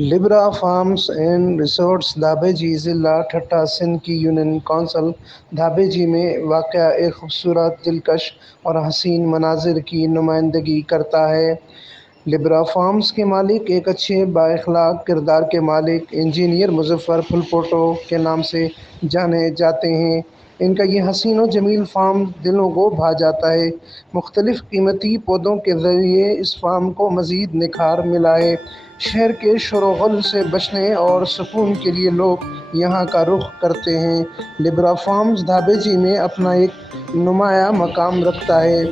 Libra farms and resorts धाबेजी ज़िला ठट्टा सिंध की union council धाबेजी में वाक़या एक खूबसूरत, दिलकश और हसीन मनाजिर की नुमाइंदगी करता है। लिब्रा फार्म्स के मालिक एक अच्छे बाइखलाक किरदार के मालिक इंजीनियर मुज़फ़्फ़र फुलपोटो के नाम से जाने जाते हैं। इनका ये हसीन और जमील फार्म दिलों को भा जाता है। मुख्तलिफ़ कीमती पौधों के ज़रिए इस फार्म को मज़ीद निखार मिला है। शहर के शोर-ओ-गुल से बचने और सुकून के लिए लोग यहाँ का रुख करते हैं। लिब्रा फार्म्स धाबेजी में अपना एक नुमाया मकाम रखता है।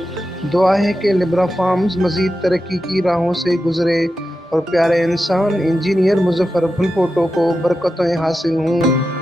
दुआ है कि लिब्रा फार्म्स मज़ीद तरक्की की राहों से गुज़रे और प्यारे इंसान इंजीनियर मुज़फ़्फ़र फुलपोटो को बरकतें हासिल हों।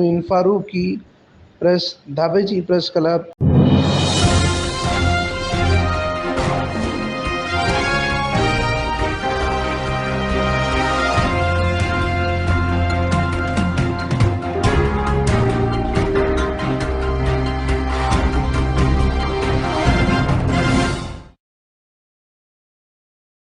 अमीन फारूकी प्रेस, धाबेजी प्रेस क्लब।